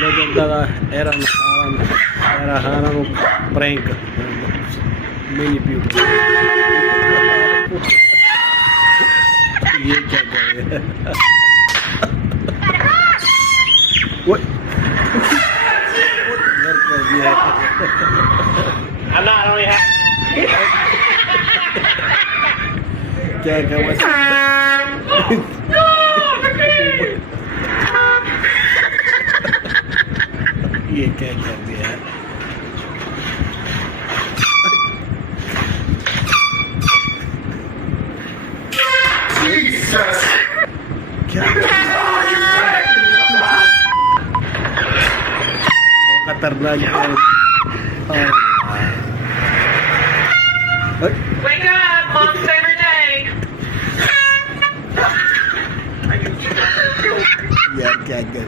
Legenda era un prank. Mini più. ये क्या कर रहे हैं? What? घर कर दिया है। I'm not only happy. क्या क्या बस ये क्या कर दिया है? क्या खतरनाक है। Wake up, mom's favorite day. यार क्या कर